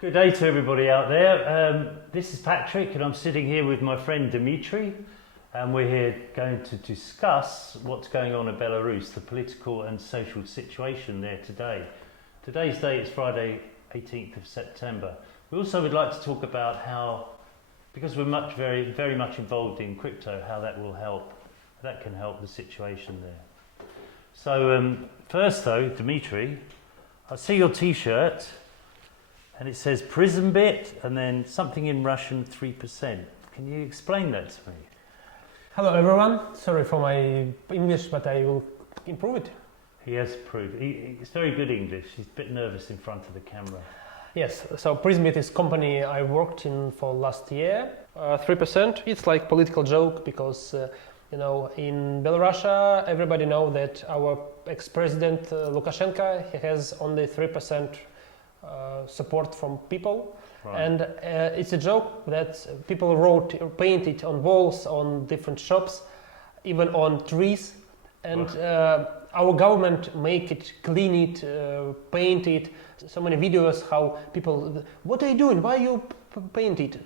Good day to everybody out there. This is Patrick and I'm sitting here with my friend Dimitri, and we're here going to discuss what's going on in Belarus, the political and social situation there today. Today's date is Friday 18th of September. We also would like to talk about how, because we're very much involved in crypto, how that can help the situation there. So first though, Dimitri, I see your t-shirt and it says prison bit and then something in Russian 3%. Can you explain that to me? Hello everyone, sorry for my English, but I will improve it. He has improved. It's very good English. He's a bit nervous in front of the camera. Yes, so Prismit is company I worked in for last year. 3%, it's like political joke because in Belarus everybody know that our ex-president Lukashenko, he has only 3% support from people. Right. And it's a joke that people painted on walls, on different shops, even on trees. And our government make it, clean it, paint it. So many videos how people, what are you doing? Why you paint it?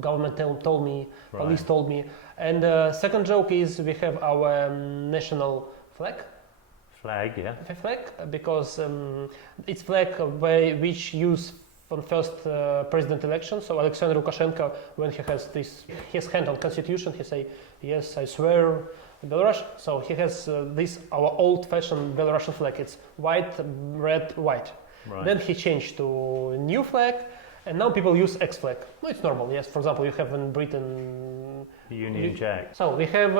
Government told me, right. Police told me. And second joke is we have our national flag. Flag, yeah. The flag, because it's flag which used on first president election. So Alexander Lukashenko, when he has his hand on constitution, he say, yes, I swear in Belarus. So he has our old-fashioned Belarusian flag. It's white, red, white. Right. Then he changed to new flag, and now people use X flag. No, it's normal. Yes, for example, you have in Britain the Union Jack. So we have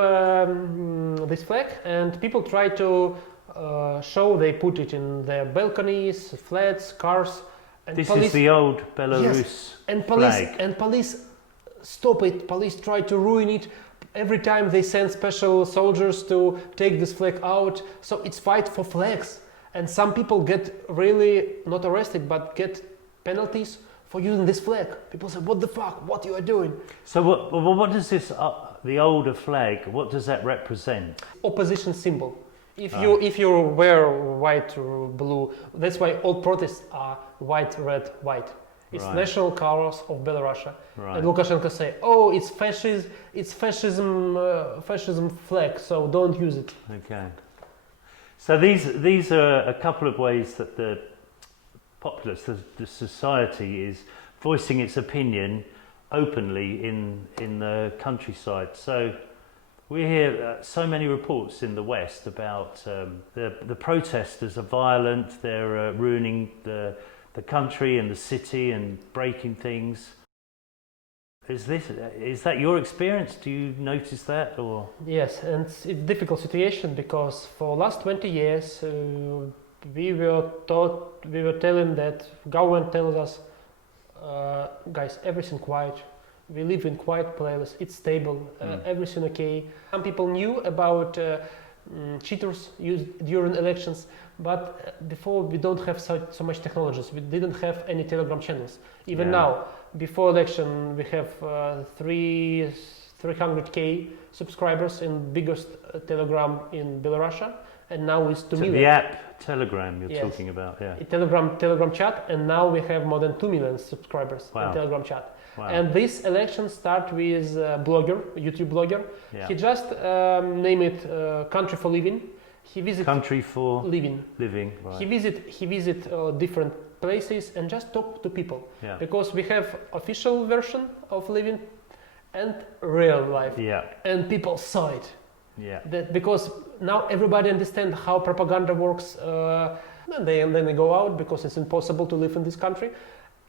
this flag, and people try to show. They put it in their balconies, flats, cars. And this is the old Belarus yes. And flag. And police stop it. Police try to ruin it. Every time they send special soldiers to take this flag out. So it's fight for flags. And some people get really not arrested, but get penalties for using this flag. People say, "What the fuck? What you are doing?" So what does this the older flag? What does that represent? Opposition symbol. If you wear white or blue, that's why all protests are white, red, white. It's right. National colors of Belarus. Right. And Lukashenko say, "Oh, it's fascism flag, so don't use it." Okay. So these are a couple of ways that the populace, the society, is voicing its opinion openly in the countryside. So we hear so many reports in the West about the protesters are violent, they're ruining the country and the city and breaking things. Is that your experience? Do you notice that, or? Yes, and it's a difficult situation because for last 20 years we were telling that government tells us, guys, everything quiet. We live in quiet place. It's stable. Everything okay. Some people knew about cheaters used during elections, but before we don't have so much technologies. We didn't have any Telegram channels. Even now, before election, we have 300k subscribers in biggest Telegram in Belarus, and now it's 2 million. The app Telegram you're talking about, yeah. Telegram chat, and now we have more than 2 million subscribers in Telegram chat. Wow. And this election start with a YouTube blogger. Yeah. He just named it Country for Living. He visit Country for Living. Right. He visit different places and just talk to people. Yeah. Because we have official version of Living and real life. Yeah. And people saw it. Yeah. Because now everybody understands how propaganda works. Then they go out because it's impossible to live in this country.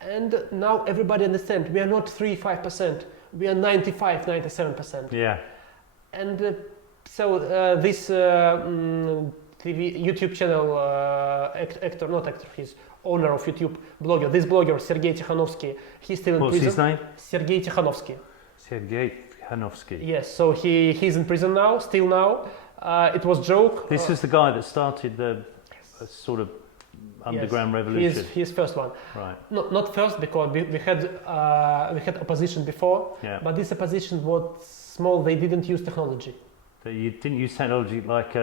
And now everybody understands we are not 3-5%, we are 95-97%. Yeah. And so this YouTube channel he's owner of YouTube blogger. This blogger, Sergei Tikhanovsky, he's still in prison. What's his name? Sergei Tikhanovsky. Sergei Tikhanovsky. Yes, so he's in prison now, still now. It was joke. This is the guy that started the sort of underground revolution. He's first one. Right. Not first, because we had opposition before, but this opposition was small. They didn't use technology. You didn't use technology like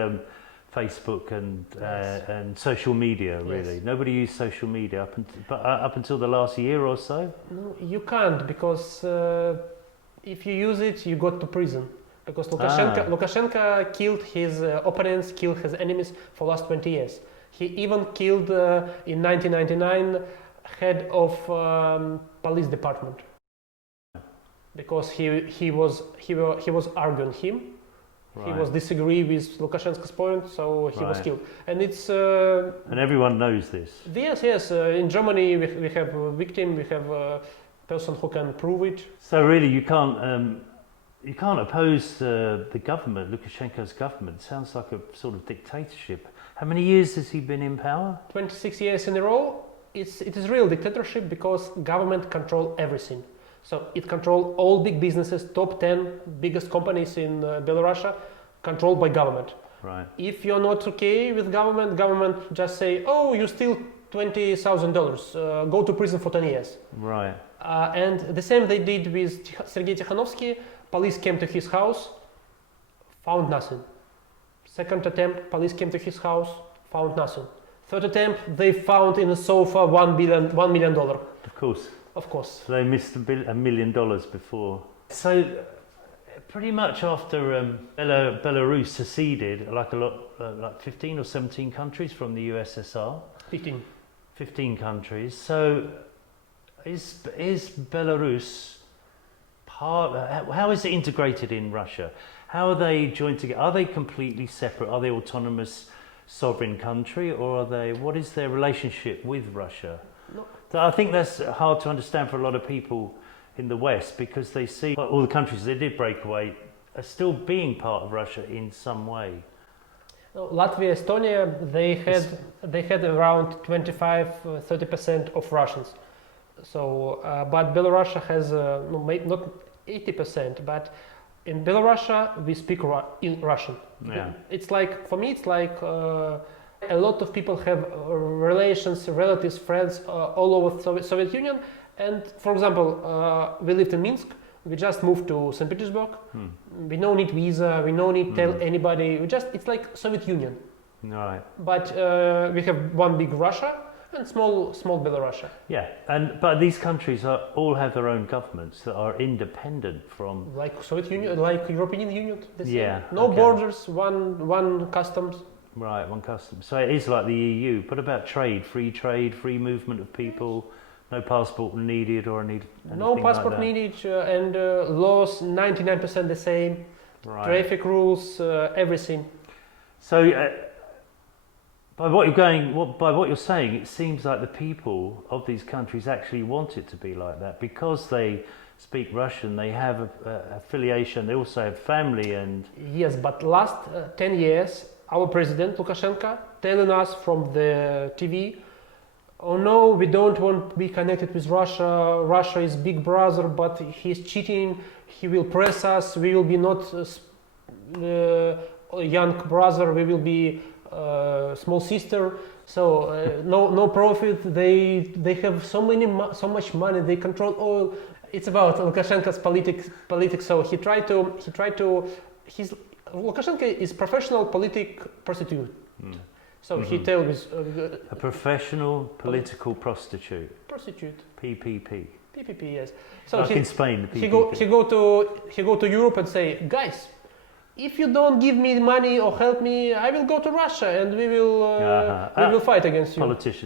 Facebook Yes. and social media, really. Yes. Nobody used social media up until the last year or so. No, you can't, because if you use it, you go to prison. Because Lukashenko killed his opponents, killed his enemies for last 20 years. He even killed in 1999 head of police department, because he was arguing him. Right. He was disagree with Lukashenko's point, so he was Right. killed. And it's And everyone knows this. yes. In Germany, we have a victim, we have a person who can prove it. So really, you can't oppose the government, Lukashenko's government. It sounds like a sort of dictatorship. How many years has he been in power? 26 years in a row. It is real dictatorship, because government control everything. So it control all big businesses, top 10 biggest companies in Belarus, controlled by government. Right. If you're not okay with government just say, oh, you steal $20,000, go to prison for 10 years. Right. And the same they did with Sergei Tikhanovsky. Police came to his house, found nothing. Second attempt, police came to his house, found nothing. Third attempt, they found in a sofa $1 million. Of course. Of course. So they missed $1 million before. So pretty much after Belarus seceded, like 15 or 17 countries from the USSR. 15 countries. So is Belarus part? How is it integrated in Russia? How are they joined together? Are they completely separate? Are they autonomous sovereign country, or are they? What is their relationship with Russia? No. So I think that's hard to understand for a lot of people in the West, because they see all the countries that did break away are still being part of Russia in some way. No, Latvia, Estonia, they had around 25-30% of Russians. So, but Belarus has not 80%, but in Belarus we speak in Russian. Yeah. It's like, for me, it's like a lot of people have relations, relatives, friends all over Soviet Union. And for example, we lived in Minsk. We just moved to St. Petersburg. We no need visa. We no need tell anybody. It's like Soviet Union. Right. But we have one big Russia and small Belarus. Yeah, but these countries all have their own governments that are independent from. Like Soviet Union, like European Union. The same. Yeah. No okay. borders, one customs. Right, one customs. So it is like the EU. What about trade, free movement of people? No passport needed or anything No passport like that? needed, and laws 99% the same. Right. Traffic rules, everything. So, by what you're saying, it seems like the people of these countries actually want it to be like that, because they speak Russian. They have affiliation. They also have family and. Yes, but last 10 years, our president Lukashenko telling us from the TV, oh no, we don't want to be connected with Russia. Russia is big brother, but he's cheating. He will press us. We will be not young brother. We will be small sister. So no profit. They have so much money. They control oil. It's about Lukashenko's politics. So he tried to. Lukashenko is professional prostitute. So he tells a professional political prostitute. Prostitute. PPP. PPP, yes. So like in Spain, the he PPP. go to Europe and say, guys, if you don't give me money or help me, I will go to Russia and we will fight against you.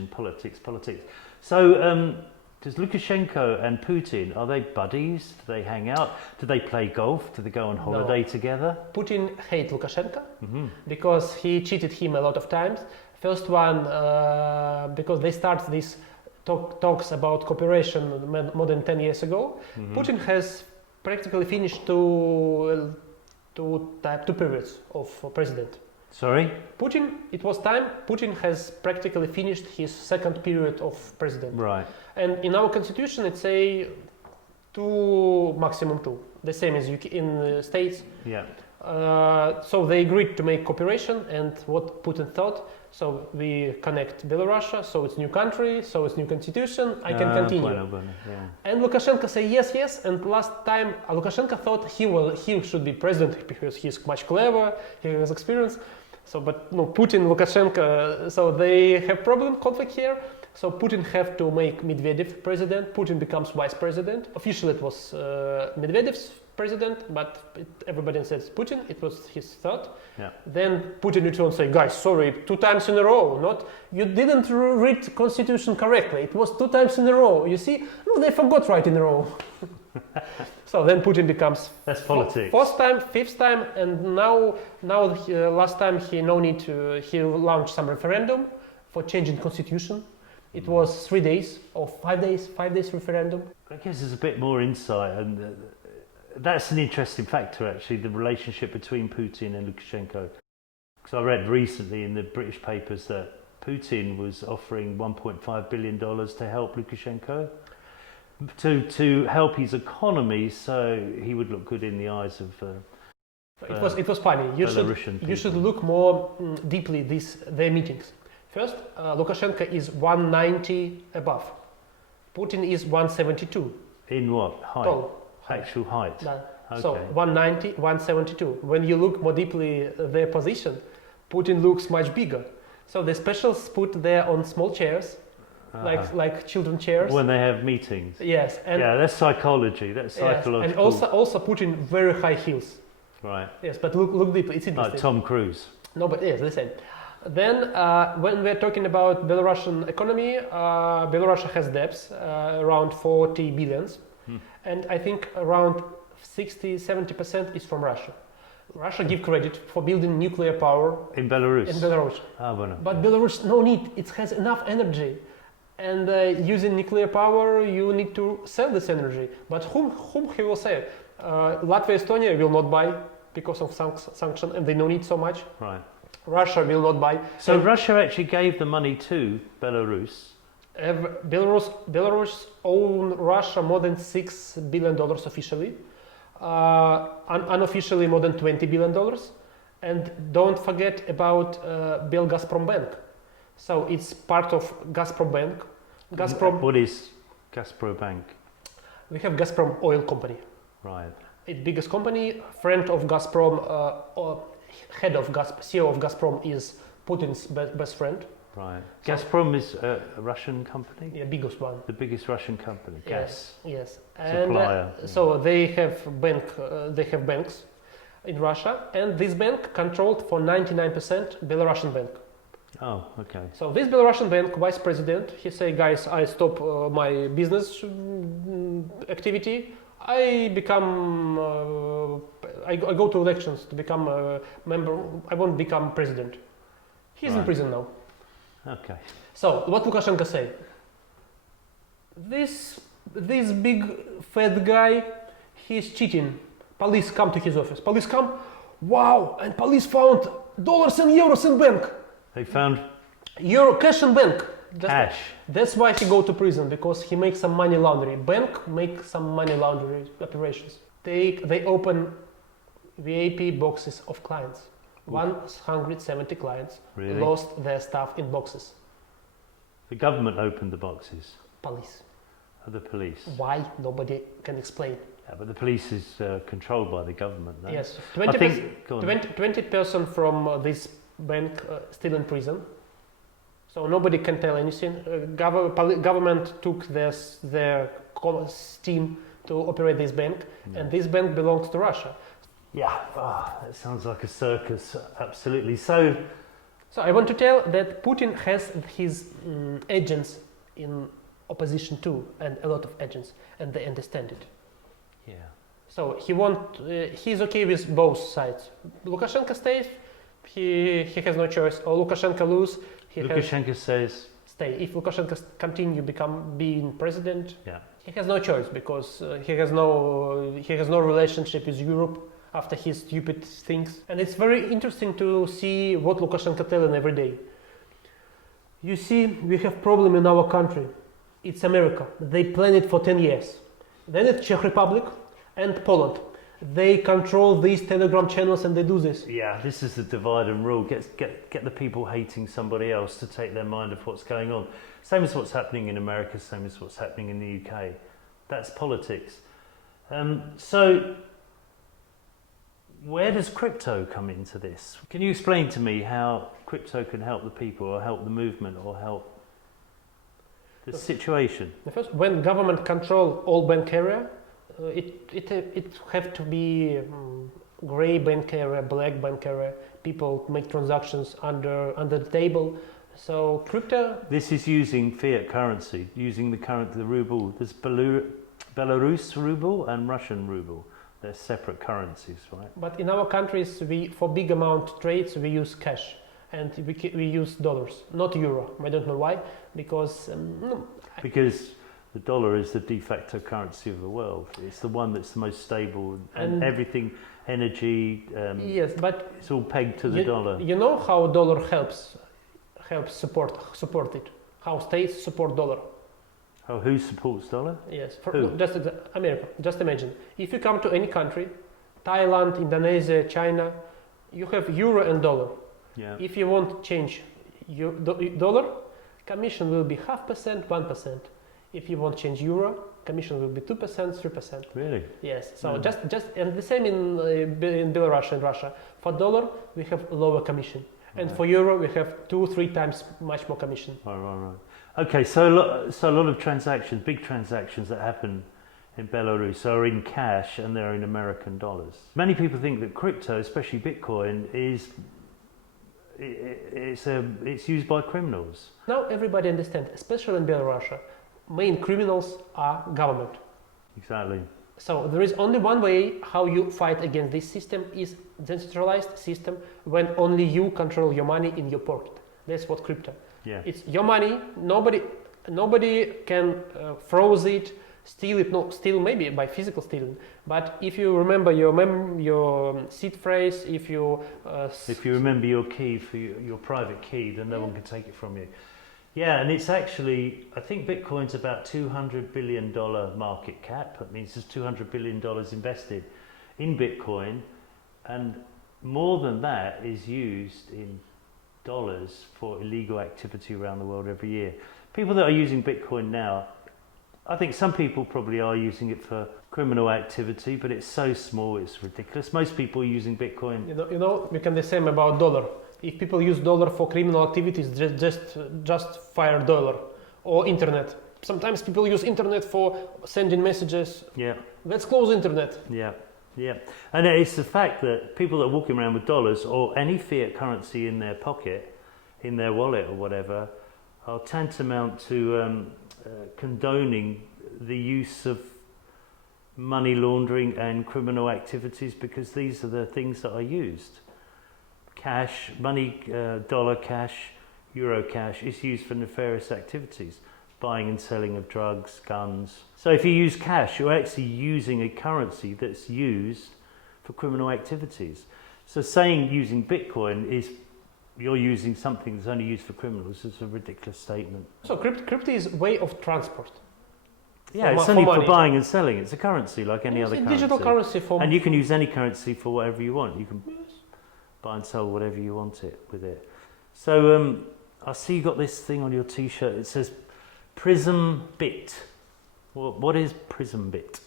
Politics. So does Lukashenko and Putin, are they buddies? Do they hang out? Do they play golf? Do they go on holiday together? Putin hates Lukashenko because he cheated him a lot of times. First one, because they start these talks about cooperation more than 10 years ago. Putin has practically finished two periods of president. Sorry? It was time. Putin has practically finished his second period of president. Right. And in our constitution, it say maximum two, the same as in the States. Yeah. So they agreed to make cooperation, and what Putin thought, so we connect Belarus, so it's new country, so it's new constitution, I can continue. Yeah. And Lukashenko say yes, and last time Lukashenko thought he should be president because he's much clever, he has experience. So, but no, Putin, Lukashenko, so they have conflict here. So Putin have to make Medvedev president. Putin becomes vice president. Officially, it was Medvedev's president, but everybody says Putin. It was his third. Yeah. Then Putin returns and say, guys, sorry, 2 times in a row. Not you didn't read constitution correctly. It was 2 times in a row. You see, no, they forgot right in a row. So then Putin becomes that's politics. Fourth time, fifth time, and now last time he launched some referendum for changing constitution. It was 3 days or 5 days, 5 days referendum. I guess there's a bit more insight, and that's an interesting factor actually, the relationship between Putin and Lukashenko. Because I read recently in the British papers that Putin was offering $1.5 billion to help Lukashenko, to help his economy so he would look good in the eyes of it was funny. You should look more deeply their meetings. First, Lukashenko is 190 above. Putin is 172. In what? Height? Tall. Actual height? No. Okay. So 190, 172. When you look more deeply their position, Putin looks much bigger. So the specials put there on small chairs, like children chairs. When they have meetings. Yes. And yeah, that's psychology. That's psychological. And also Putin very high heels. Right. Yes, but look deeply. It's interesting. Like Tom Cruise. No, but yes, listen. Then, when we're talking about Belarusian economy, Belarus has debts around 40 billions, and I think around 60-70% is from Russia. Russia give credit for building nuclear power in Belarus. In Belarus, well, but Belarus no need. It has enough energy, and using nuclear power, you need to sell this energy. But whom he will sell? Latvia, Estonia will not buy because of sanction, and they don't need so much. Right. Russia will not buy. So Russia actually gave the money to Belarus. Belarus own Russia more than $6 billion officially, unofficially more than $20 billion, and don't forget about Belgazprom Bank. So it's part of Gazprom Bank. Gazprom. What is Gazprom Bank? We have Gazprom Oil Company. Right. It's biggest company. Friend of Gazprom. Head of CEO of Gazprom is Putin's best friend. Right. Gazprom is a Russian company? Yeah, biggest one. The biggest Russian company, gas. Yes. Supplier. And so they have banks in Russia, and this bank controlled for 99% Belarusian bank. Oh, okay. So this Belarusian bank vice president, he say, guys, I stop my business activity. I become, I go to elections to become a member. I won't become president. He's in prison now. Okay. So what Lukashenko say? This big fat guy, he's cheating. Police come to his office. Police come, wow, and police found dollars and euros in bank. They found euro cash in bank. cash. That's why he go to prison, because he makes some money laundering. Bank make some money laundering operations. They open VIP boxes of clients. 170 clients Really? lost their stuff in boxes. The government opened the boxes. Police. The police. Why? Nobody can explain. Yeah, but the police is controlled by the government. No? Yes, I think 20% from this bank still in prison. So nobody can tell anything. Government took their team to operate this bank, and this bank belongs to Russia. Yeah, that sounds like a circus, absolutely. So I want to tell that Putin has his agents in opposition too, and a lot of agents, and they understand it. yeah, So he's okay with both sides. Lukashenko stays, he has no choice. Or Lukashenko lose, Lukashenko says stay. If Lukashenko continue being president, yeah. he has no choice, because he has no relationship with Europe after his stupid things. And it's very interesting to see what Lukashenko telling every day. You see, we have problem in our country. It's America. They plan it for 10 years. Then it's Czech Republic and Poland. They control these Telegram channels and they do this. Yeah, this is the divide and rule. Get the people hating somebody else to take their mind off what's going on. Same as what's happening in America, same as what's happening in the UK. That's politics. So Where does crypto come into this? Can you explain to me how crypto can help the people or help the movement or help the situation? First, when government control all bank area, it have to be gray bank area, black bank area. People make transactions under the table. So crypto. This is using fiat currency, using the ruble. There's Belarus ruble and Russian ruble. They're separate currencies, right? But in our countries, for big amount trades, we use cash, and we use dollars, not euro. I don't know why, because the dollar is the de facto currency of the world. It's the one that's the most stable, and everything, energy. Yes, but it's all pegged to the dollar. You know how dollar helps support it. How states support dollar. Oh, who supports dollar? Yes, Who? Just America. Just imagine, if you come to any country, Thailand, Indonesia, China, you have euro and dollar. Yeah. If you want to change your dollar, commission will be 0.5%, 1%. If you want to change euro, commission will be 2%, 3%. Really? Yes. So Yeah. just and the same in Belarus and Russia. For dollar, we have lower commission, and Right. for euro, we have 2-3 times much more commission. Right. Okay, so a lot of transactions, big transactions that happen in Belarus are in cash and they're in American dollars. Many people think that crypto, especially Bitcoin, it's used by criminals. Now everybody understands, especially in Belarus, main criminals are government. Exactly. So there is only one way how you fight against this system is decentralized system when only you control your money in your pocket. That's what crypto. Yeah. It's your money. Nobody can froze it, steal it. No, steal maybe by physical stealing. But if you remember your seed phrase, if you remember your key for your private key, then no one can take it from you. Yeah, and it's actually, I think Bitcoin's about $200 billion market cap. That means there's $200 billion invested in Bitcoin, and more than that is used in dollars for illegal activity around the world every year. People that are using Bitcoin now, I think some people probably are using it for criminal activity, but it's so small, it's ridiculous. Most people are using Bitcoin. You know, we can the same about dollar. If people use dollar for criminal activities, just fire dollar or internet. Sometimes people use internet for sending messages. Yeah. Let's close internet. Yeah. And it's the fact that people that are walking around with dollars or any fiat currency in their pocket, in their wallet or whatever, are tantamount to condoning the use of money laundering and criminal activities, because these are the things that are used. Cash, money, dollar cash, euro cash is used for nefarious activities, buying and selling of drugs, guns. So if you use cash, you're actually using a currency that's used for criminal activities. So saying using Bitcoin is you're using something that's only used for criminals is a ridiculous statement. So crypto is a way of transport. Yeah, it's only for buying and selling. It's a currency like any other currency. Digital currency for. And you can use any currency for whatever you want. You can buy and sell whatever you want it with it. So I see you got this thing on your T-shirt. It says Prism Bit. What is Prism Bit?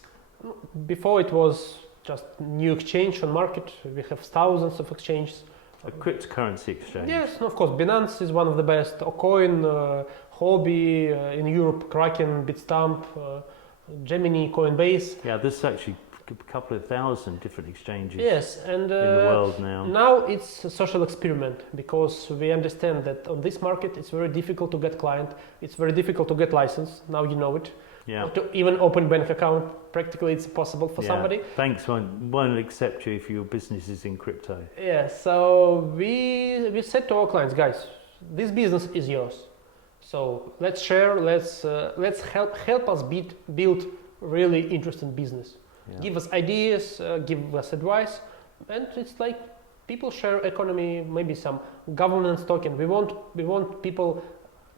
Before it was just new exchange on market. We have thousands of exchanges. A cryptocurrency exchange. Yes, and of course, Binance is one of the best. Ocoin, Hobby, in Europe, Kraken, Bitstamp, Gemini, Coinbase. Yeah, there's actually a couple of thousand different exchanges. Yes, and in the world now. Now it's a social experiment, because we understand that on this market it's very difficult to get client. It's very difficult to get license. Now you know it. Yeah. Or to even open bank account, practically it's possible for somebody. Banks won't accept you if your business is in crypto. Yeah, so we said to our clients, guys, this business is yours. So let's share, let's help us build really interesting business. Yeah. Give us ideas, give us advice, and it's like people share economy, maybe some governance token. We want people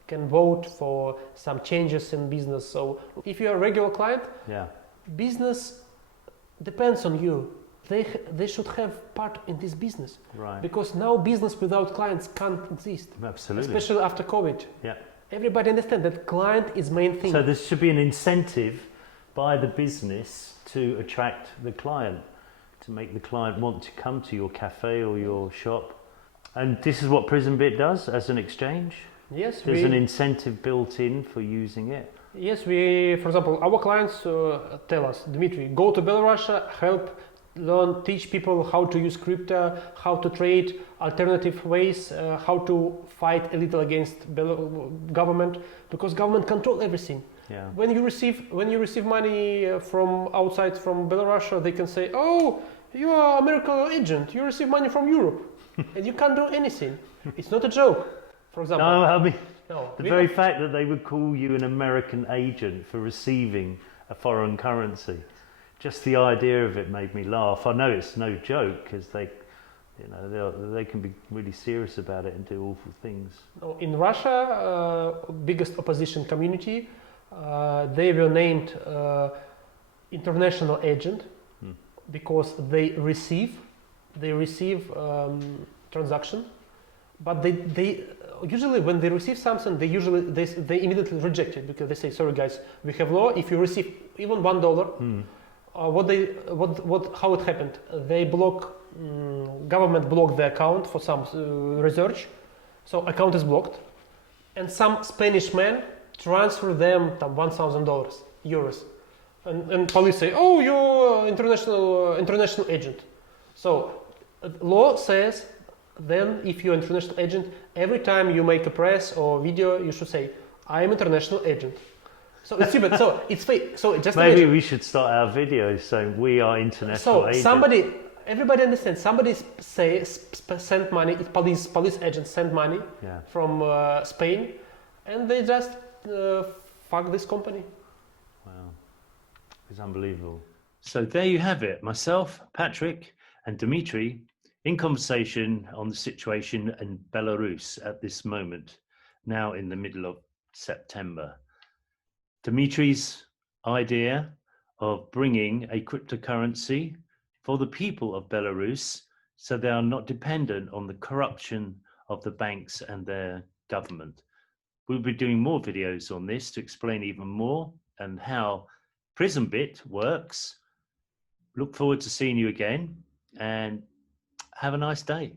can vote for some changes in business. So if you're a regular client, business depends on you. They should have part in this business. Right. Because now business without clients can't exist. Absolutely. Especially after COVID. Yeah. Everybody understands that client is main thing. So there should be an incentive by the business to attract the client, to make the client want to come to your cafe or your shop. And this is what PrismBit does as an exchange? Yes. There's an incentive built in for using it? Yes, for example, our clients tell us, Dimitri, go to Belarus, help learn, teach people how to use crypto, how to trade, alternative ways, how to fight a little against government, because government control everything. Yeah. When you receive money from outside from Belarus, they can say, "Oh, you are American agent. You receive money from Europe, and you can't do anything." It's not a joke. For example. No, I mean, no, the very fact that they would call you an American agent for receiving a foreign currency, just the idea of it made me laugh. I know it's no joke because they can be really serious about it and do awful things. In Russia, biggest opposition community, they were named international agent because they receive transaction, but they usually when they receive something, they immediately reject it because they say, sorry guys, we have law. If you receive even $1, how it happened? They government blocked the account for some research, so account is blocked, and some Spanish man transfer them $1,000 euros, and police say, oh, you're international agent. So law says then if you're international agent, every time you make a press or video, you should say, I am international agent. So it's stupid. So it's fake. So just maybe we should start our videos saying we are international agents. So everybody understands. Somebody sent money. Police agents sent money from Spain, and they just fuck this company. Wow, it's unbelievable. So there you have it. Myself, Patrick, and Dimitri in conversation on the situation in Belarus at this moment, now in the middle of September. Dimitri's idea of bringing a cryptocurrency for the people of Belarus so they are not dependent on the corruption of the banks and their government. We'll be doing more videos on this to explain even more and how PrismBit works. Look forward to seeing you again and have a nice day.